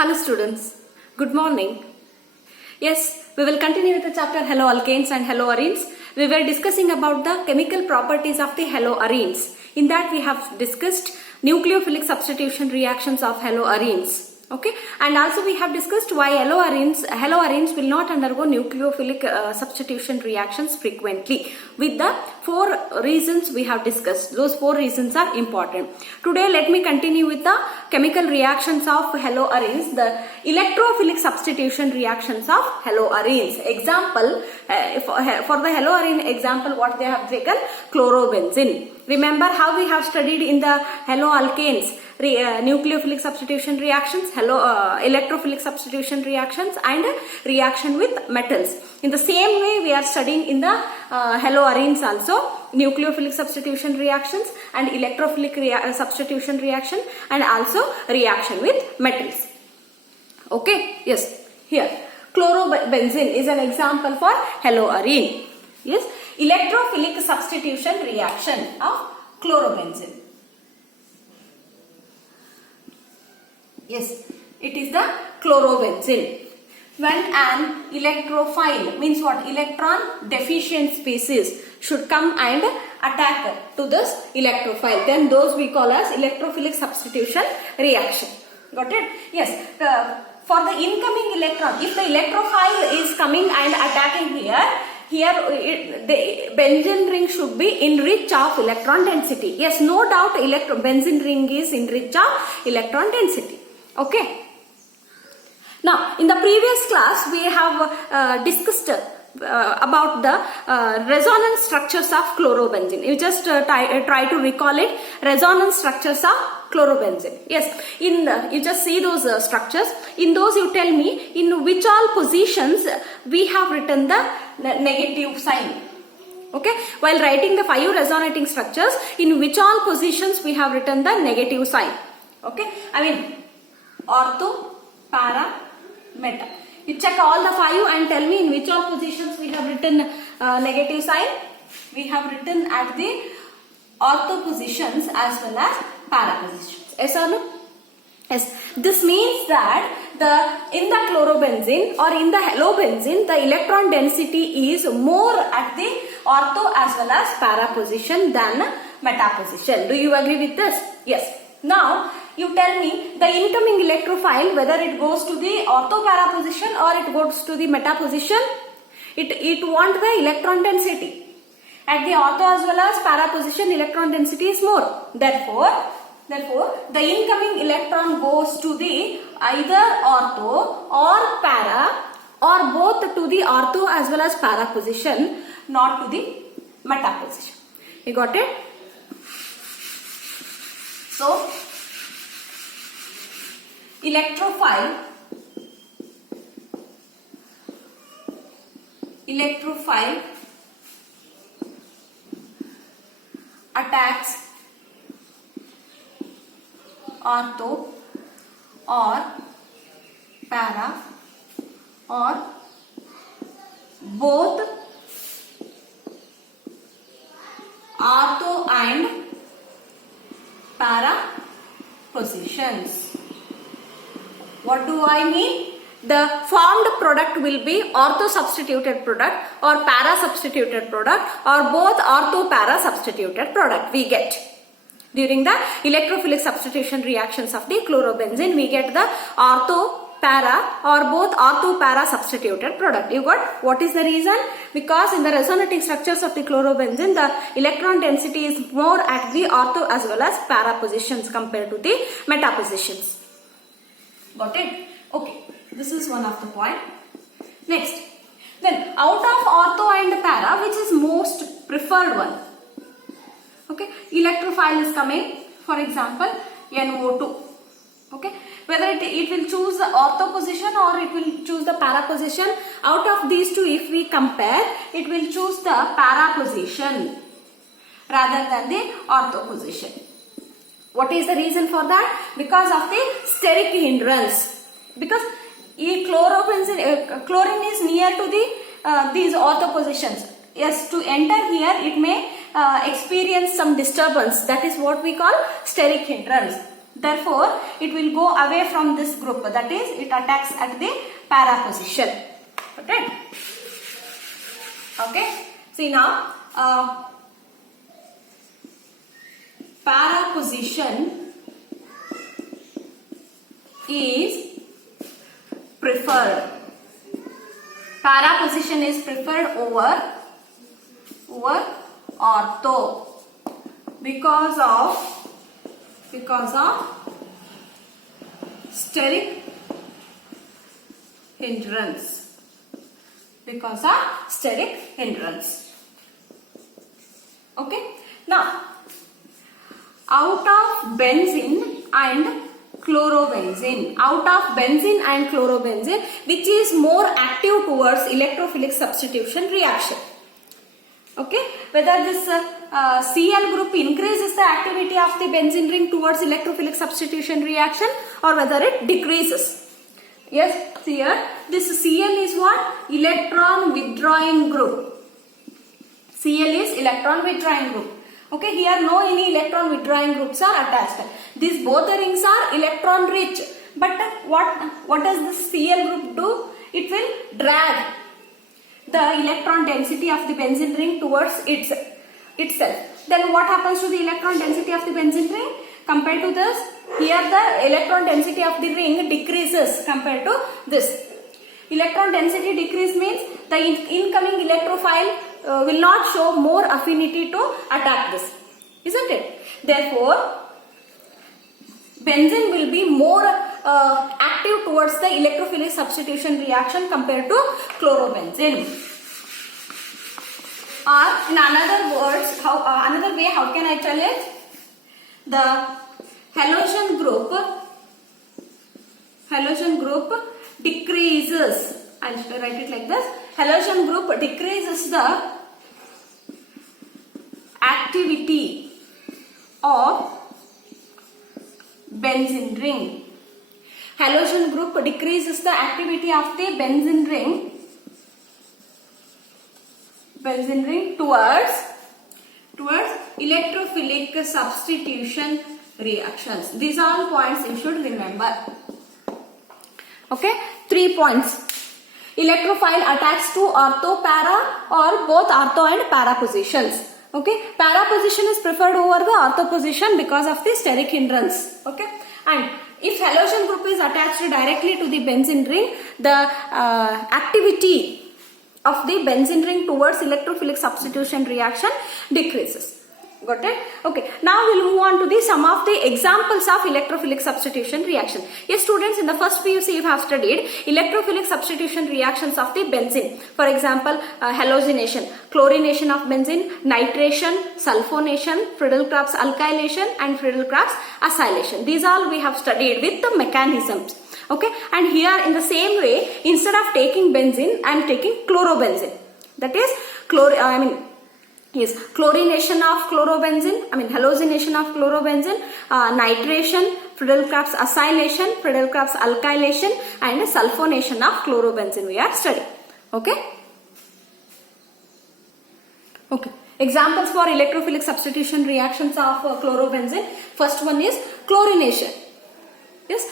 Hello students, good morning. Yes, we will continue with the chapter haloalkanes and haloarenes. We were discussing about the chemical properties of the haloarenes. In that we have discussed nucleophilic substitution reactions of haloarenes. Okay, and also we have discussed why haloarenes will not undergo nucleophilic substitution reactions frequently. With the 4 reasons we have discussed, those 4 reasons are important. Today let me continue with the chemical reactions of haloarenes, the electrophilic substitution reactions of haloarenes. Example, for the haloarene example, what they have taken? Chlorobenzene. Remember how we have studied in the haloalkanes, nucleophilic substitution reactions, electrophilic substitution reactions, and reaction with metals. In the same way we are studying in the haloarenes also, nucleophilic substitution reactions and electrophilic substitution reaction, and also reaction with metals. Okay, yes, here chlorobenzene is an example for haloarene. Yes, electrophilic substitution reaction of chlorobenzene. Yes, it is the chlorobenzene. When an electrophile, means what? Electron deficient species should come and attack to this electrophile, then those we call as electrophilic substitution reaction. Got it? Yes. For the incoming electron, if the electrophile is coming and attacking the benzene ring should be enriched of electron density. Yes, no doubt benzene ring is enriched of electron density. Okay. Now, in the previous class, we have discussed about the resonance structures of chlorobenzene. You just try to recall it. Resonance structures of chlorobenzene. Yes, you just see those structures. In those, you tell me in which all positions we have written the negative sign. Okay, while writing the 5 resonating structures, in which all positions we have written the negative sign. Okay, I mean ortho, para, meta. You check all the 5 and tell me in which all positions we have written negative sign. We have written at the ortho positions as well as para positions. Yes or no? Yes. This means that in the chlorobenzene or in the halobenzene, the electron density is more at the ortho as well as para position than meta position. Do you agree with this? Yes. Now, you tell me the incoming electrophile, whether it goes to the ortho para position or it goes to the meta position, it wants the electron density. At the ortho as well as para position, electron density is more. Therefore, the incoming electron goes to the either ortho or para, or both to the ortho as well as para position, not to the meta position. You got it? So, electrophile attacks ortho or para or both ortho and para positions. What do I mean? The formed product will be ortho substituted product or para substituted product or both ortho para substituted product we get. During the electrophilic substitution reactions of the chlorobenzene, we get the ortho para or both ortho para substituted product. You got what is the reason? Because in the resonating structures of the chlorobenzene, the electron density is more at the ortho as well as para positions compared to the meta positions. Got it? Okay, this is one of the point. Next, then out of ortho and para, which is most preferred one? Okay, electrophile is coming, for example, NO2. Okay, whether it will choose the ortho position or it will choose the para position. Out of these two, if we compare, it will choose the para position rather than the ortho position. What is the reason for that? Because of the steric hindrance. Because chlorine is near to these ortho positions. Yes, to enter here, it may experience some disturbance. That is what we call steric hindrance. Therefore, it will go away from this group. That is, it attacks at the para position. Okay. Okay. See now, para position is preferred. Para position is preferred over ortho because of steric hindrance. Because of steric hindrance. Okay. Now, out of benzene and chlorobenzene, which is more active towards electrophilic substitution reaction. Okay, whether this Cl group increases the activity of the benzene ring towards electrophilic substitution reaction or whether it decreases. Yes, here this Cl is what? Electron withdrawing group. Cl is electron withdrawing group. Okay, here no any electron withdrawing groups are attached. These both the rings are electron rich. But what does this Cl group do? It will drag the electron density of the benzene ring towards itself. Then what happens to the electron density of the benzene ring? Compared to this, here the electron density of the ring decreases compared to this. Electron density decrease means the incoming electrophile will not show more affinity to attack this, isn't it? Therefore, benzene will be more active towards the electrophilic substitution reaction compared to chlorobenzene. Or in another words, another way, how can I tell it? The halogen group decreases. I'll write it like this. Halogen group decreases the activity of benzene ring. Halogen group decreases the activity of the benzene ring towards electrophilic substitution reactions. These are all points you should remember. Okay, 3 points. Electrophile attacks to ortho, para or both ortho and para positions. Okay, para position is preferred over the ortho position because of the steric hindrance. Okay, and if halogen group is attached directly to the benzene ring, the activity of the benzene ring towards electrophilic substitution reaction decreases. Got it? Okay. Now we'll move on to the some of the examples of electrophilic substitution reaction. Yes, students, in the first PUC you have studied electrophilic substitution reactions of the benzene. For example, halogenation, chlorination of benzene, nitration, sulfonation, Friedel-Crafts alkylation and Friedel-Crafts acylation. These all we have studied with the mechanisms. Okay, and here in the same way, instead of taking benzene, I am taking chlorobenzene. That is chlorination of chlorobenzene, halogenation of chlorobenzene, nitration, Friedel-Crafts acylation, Friedel-Crafts alkylation and sulfonation of chlorobenzene we are studying. Okay. Okay. Examples for electrophilic substitution reactions of chlorobenzene. First one is chlorination. Yes.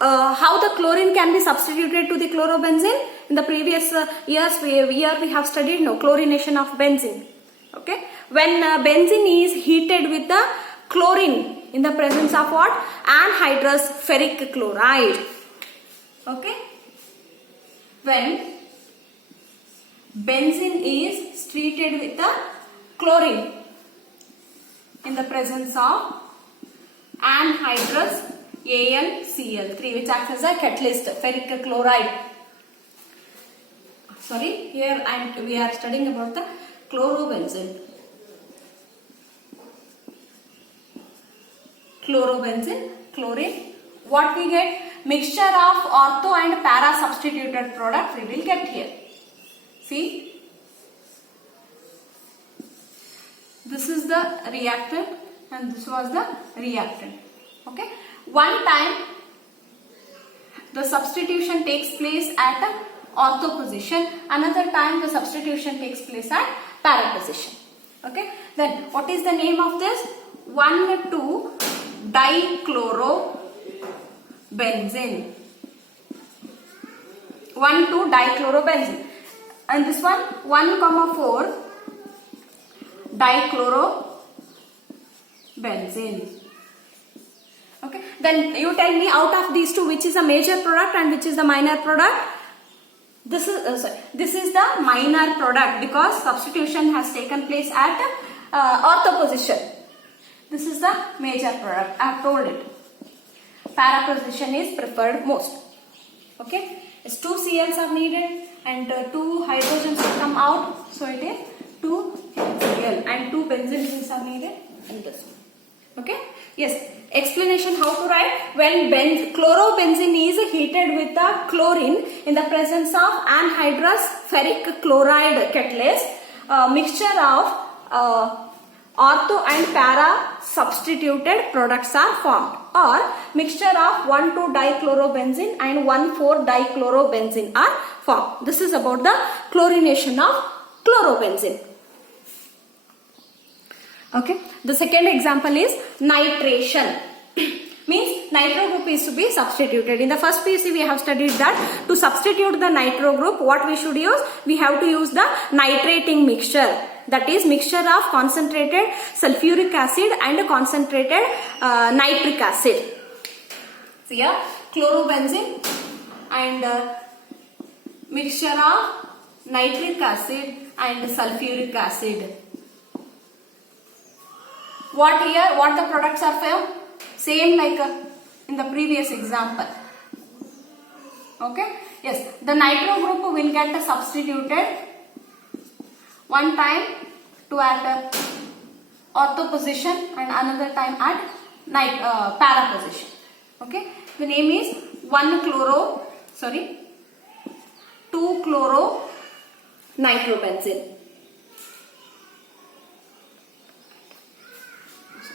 How the chlorine can be substituted to the chlorobenzene? In the previous years we have studied chlorination of benzene. Okay, when benzene is heated with the chlorine in the presence of what? Anhydrous ferric chloride. Okay, when benzene is treated with the chlorine in the presence of anhydrous AlCl3, which acts as a catalyst, ferric chloride. Sorry, here we are studying about the chlorobenzene. Chlorobenzene, chlorine. What we get? Mixture of ortho and para substituted product we will get here. See, this is the reactant and this was the reactant. Okay. One time the substitution takes place at ortho position, another time the substitution takes place at para position. Okay, then what is the name of this? 1,2 dichlorobenzene. 1,2-dichlorobenzene. And this one 1,4-dichlorobenzene. Okay, then you tell me out of these two which is a major product and which is the minor product. This is the minor product because substitution has taken place at ortho position. This is the major product. I have told it. Para position is preferred most. Okay, it's 2 Cls are needed and 2 hydrogens will come out, so it is 2 HCl and 2 benzene rings are needed in this one. Okay, yes, explanation how to write. When chlorobenzene is heated with the chlorine in the presence of anhydrous ferric chloride catalase, mixture of ortho and para substituted products are formed, or mixture of 1,2-dichlorobenzene and 1,4-dichlorobenzene are formed. This is about the chlorination of chlorobenzene. Okay, the second example is nitration. Means nitro group is to be substituted. In the first PUC we have studied that to substitute the nitro group, what we should use? We have to use the nitrating mixture. That is mixture of concentrated sulfuric acid and concentrated nitric acid. So here chlorobenzene and mixture of nitric acid and sulfuric acid. What here? What the products are found? Same like in the previous example. Okay. Yes. The nitro group will get substituted one time to at ortho position and another time at para position. Okay. The name is 2-chloro-nitrobenzene.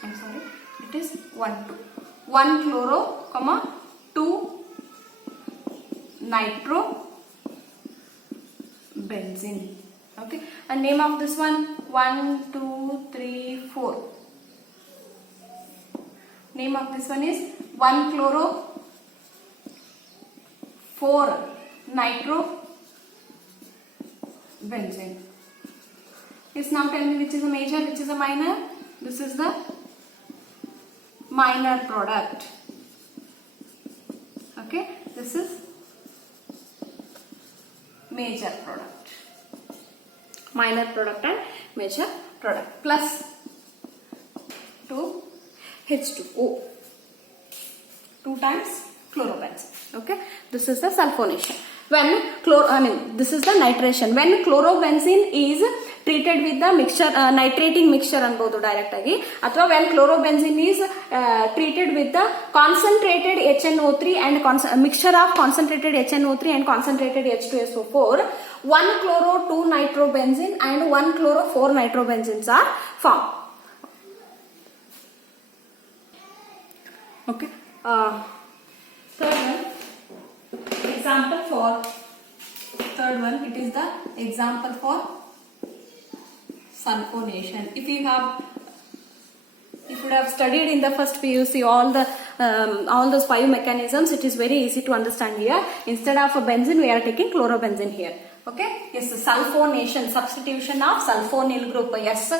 I'm sorry, it is 1-chloro-2-nitrobenzene. Okay, and name of this one 1, 2, 3, 4. Name of this one is 1-chloro-4-nitrobenzene. Yes, now tell me which is a major, which is a minor. This is the minor product. Okay, this is major product. Minor product and major product. Plus 2 H2O. 2 times chlorobenzene. Okay, this is the sulfonation. When this is the nitration. When chlorobenzene is treated with the mixture, nitrating mixture anbodu direct agi, athwa when chlorobenzene is treated with the concentrated HNO3 and mixture of concentrated HNO3 and concentrated H2SO4, 1-chloro-2-nitrobenzene and 1-chloro-4-nitrobenzenes are formed. Okay. Third one, example for third one. It is the example for sulfonation. If you have studied in the first PUC all those 5 mechanisms, it is very easy to understand here. Instead of a benzene, we are taking chlorobenzene here. Okay. Yes, sulfonation, substitution of sulfonyl group. Yes,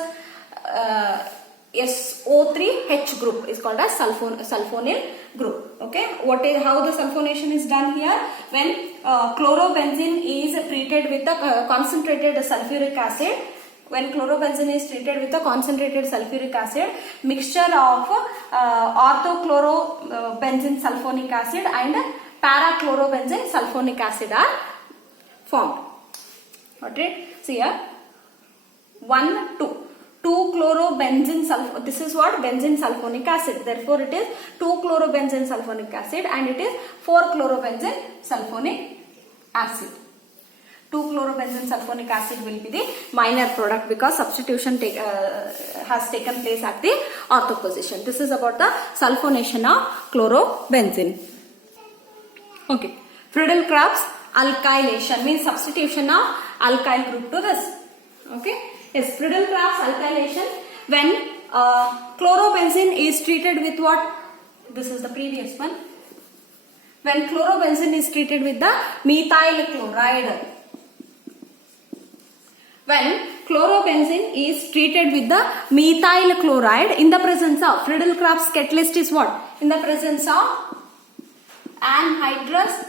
SO3H group is called as sulfonyl group. Okay. How the sulfonation is done here? When chlorobenzene is treated with the concentrated sulfuric acid. When chlorobenzene is treated with the concentrated sulfuric acid, mixture of orthochlorobenzene sulfonic acid and parachlorobenzene sulfonic acid are formed. Okay. See here, 2-chlorobenzene sulfonic. This is what? Benzene sulfonic acid. Therefore, it is 2-chlorobenzene sulfonic acid and it is 4-chlorobenzene sulfonic acid. 2-chlorobenzene sulfonic acid will be the minor product because substitution has taken place at the ortho position. This is about the sulfonation of chlorobenzene. Okay. Friedel-Crafts alkylation means substitution of alkyl group to this. Okay. Yes, Friedel-Crafts alkylation, when chlorobenzene is treated with what? This is the previous one. When chlorobenzene is treated with the methyl chloride. When chlorobenzene is treated with the methyl chloride in the presence of Friedel-Crafts catalyst is what? In the presence of anhydrous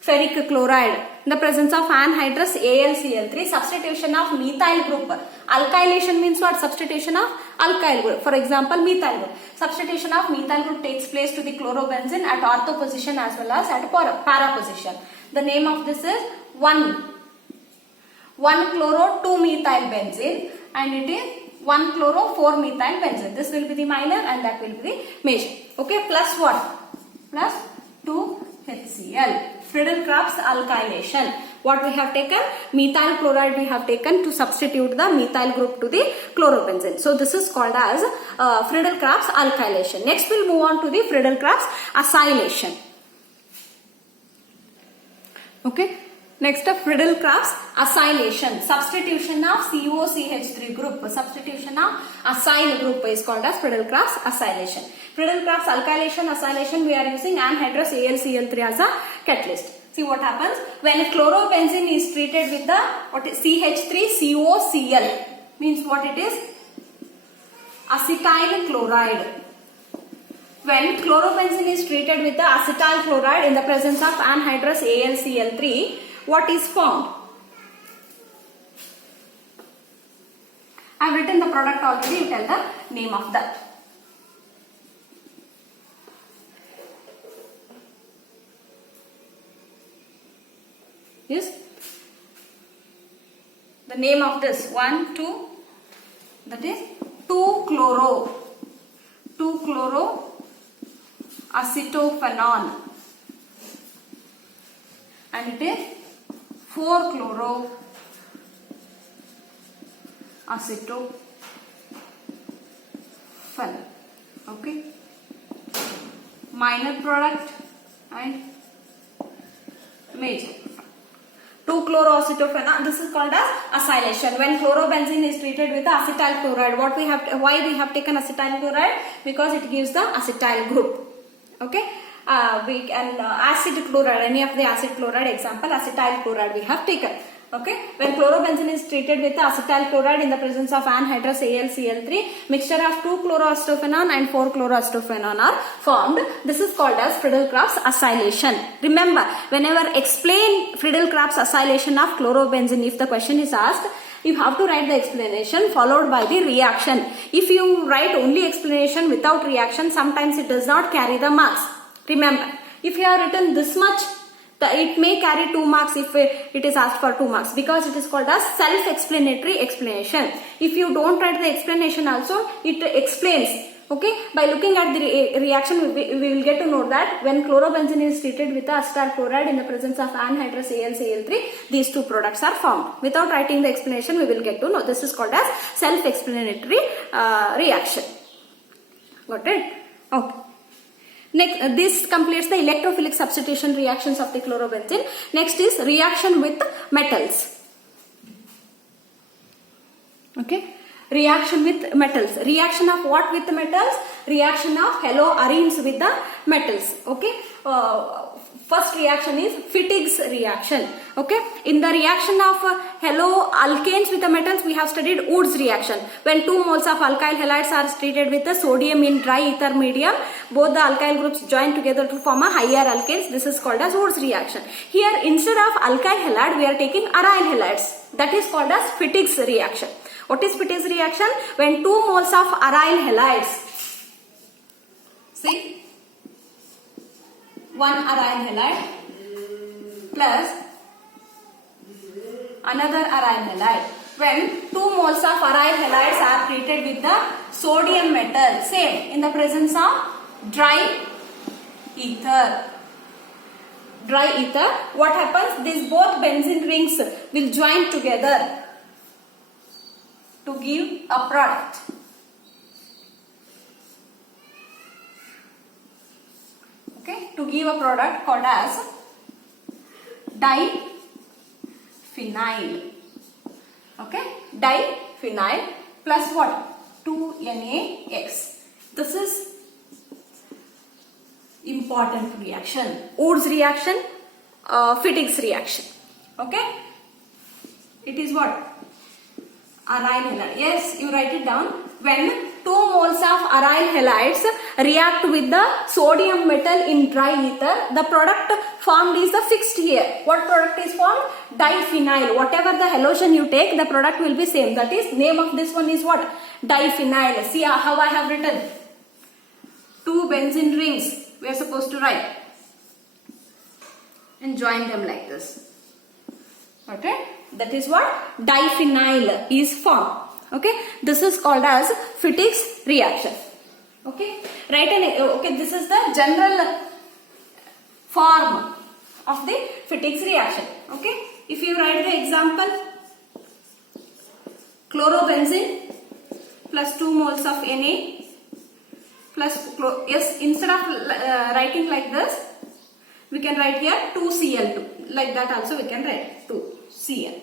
ferric chloride. In the presence of anhydrous AlCl3, substitution of methyl group. Alkylation means what? Substitution of alkyl group. For example, methyl group. Substitution of methyl group takes place to the chlorobenzene at ortho position as well as at para position. The name of this is 1-chloro-2-methyl benzene, and it is 1-chloro-4-methyl benzene. This will be the minor and that will be the major. Okay, plus what? Plus 2HCl. Friedel-Crafts alkylation. What we have taken? Methyl chloride we have taken to substitute the methyl group to the chlorobenzene. So this is called as Friedel-Crafts alkylation. Next we'll move on to the Friedel-Crafts acylation. Okay. Next up, Friedel-Crafts acylation. Substitution of COCH3 group. Substitution of acyl group is called as Friedel-Crafts acylation. Friedel-Crafts acylation we are using anhydrous AlCl3 as a catalyst. See what happens when chlorobenzene is treated with the CH3COCl, means what it is? Acetyl chloride. When chlorobenzene is treated with the acetyl chloride in the presence of anhydrous AlCl3, what is formed? I have written the product already, you tell the name of that. Yes? The name of this 1, 2, that is 2-chloro-acetophenone, and it is 4-chloro-acetophenone. Okay. Minor product and major. 2-chloroacetophenone. This is called as acylation. When chlorobenzene is treated with the acetyl chloride, why we have taken acetyl chloride? Because it gives the acetyl group. Okay. We can acid chloride, any of the acid chloride example, acetyl chloride we have taken. Okay. When chlorobenzene is treated with the acetyl chloride in the presence of anhydrous AlCl3, mixture of 2-chloroacetophenone and 4-chloroacetophenone are formed. This is called as Friedel-Crafts acylation. Remember, whenever explain Friedel-Crafts acylation of chlorobenzene, if the question is asked, you have to write the explanation followed by the reaction. If you write only explanation without reaction, sometimes it does not carry the marks. Remember, if you have written this much, it may carry 2 marks if it is asked for 2 marks, because it is called as self-explanatory explanation. If you don't write the explanation also, it explains. Okay, by looking at the reaction, we will get to know that when chlorobenzene is treated with the acetyl chloride in the presence of anhydrous AlCl3, these two products are formed. Without writing the explanation, we will get to know. This is called as self-explanatory reaction. Got it? Okay. Next, this completes the electrophilic substitution reactions of the chlorobenzene. Next is reaction with metals. Okay. Reaction with metals. Reaction of what with the metals? Reaction of haloarenes with the metals. Okay. First reaction is Fittig's reaction. Okay. In the reaction of haloalkanes with the metals, we have studied Wood's reaction. When 2 moles of alkyl halides are treated with the sodium in dry ether medium, both the alkyl groups join together to form a higher alkanes. This is called as Wood's reaction. Here, instead of alkyl halide, we are taking aryl halides. That is called as Fittig's reaction. What is Fittig's reaction? When 2 moles of aryl halides, see, 1 aryl halide plus another aryl halide. When 2 moles of aryl halides are treated with the sodium metal, same, in the presence of dry ether. Dry ether, what happens? These both benzene rings will join together to give a product. Okay, to give a product called as diphenyl. Okay, diphenyl plus what? 2NaX. This is important reaction. Woods reaction, Fittig's reaction. Okay? It is what? Aryl halide. Yes, you write it down. When 2 moles of aryl halides react with the sodium metal in dry ether, the product formed is the fixed here. What product is formed? Diphenyl. Whatever the halogen you take, the product will be same. That is, name of this one is what? Diphenyl. See how I have written. 2 benzene rings we are supposed to write and join them like this. Okay, that is what? Diphenyl is formed. Okay, this is called as Fittig's reaction. Okay, okay, this is the general form of the Fittig's reaction. Okay, if you write the example, chlorobenzene plus 2 moles of Na plus yes, instead of writing like this, we can write here 2Cl2. Like that also we can write 2Cl.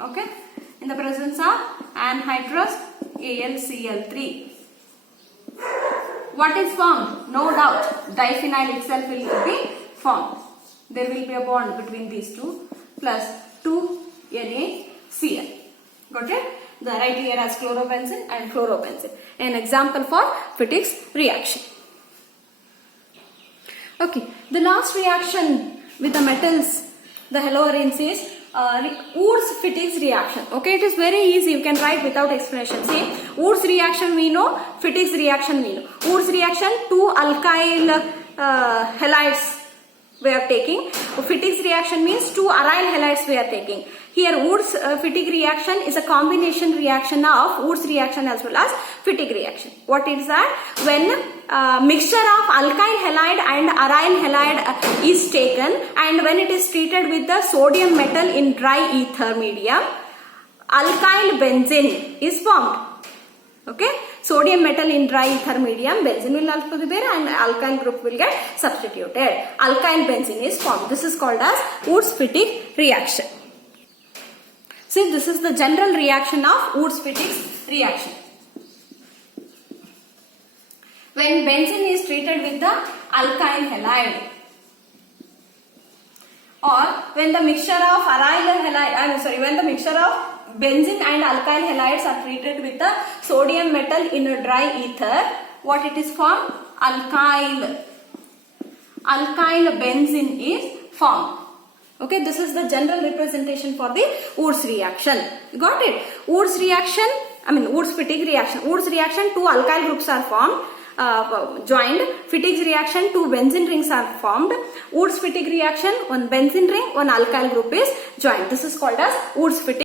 Okay, in the presence of anhydrous AlCl3. What is formed? No doubt, diphenyl itself will be formed. There will be a bond between these two plus 2NaCl. Got it? The right here as chlorobenzene and chlorobenzene. An example for Fittig's reaction. Okay, the last reaction with the metals, the haloarenes, is Woods-Fittig's reaction. Okay, it is very easy. You can write without explanation. See, Woods reaction we know, Fittig's reaction we know. Woods reaction, 2 alkyl halides we are taking. Fittig's reaction means 2 aryl halides we are taking. Here Woods-Fittig reaction is a combination reaction of Woods reaction as well as Fittig reaction. What is that? When mixture of alkyl halide and aryl halide is taken, and when it is treated with the sodium metal in dry ether medium, alkyl benzene is formed. Okay, sodium metal in dry ether medium, benzene will also be there and alkyl group will get substituted. Alkyl benzene is formed. This is called as Woods-Fittig reaction. See, this is the general reaction of Woods-Fittig's reaction. When benzene is treated with the alkyl halide, or when the mixture of when the mixture of benzene and alkyl halides are treated with the sodium metal in a dry ether, what it is formed? Alkyl benzene is formed. Okay, this is the general representation for the Woods reaction. You got it? Woods reaction, Woods-Fittig reaction. Woods reaction, 2 alkyl groups are formed, joined. Fittig's reaction, 2 benzene rings are formed. Woods-Fittig reaction, 1 benzene ring, 1 alkyl group is joined. This is called as Woods-Fittig.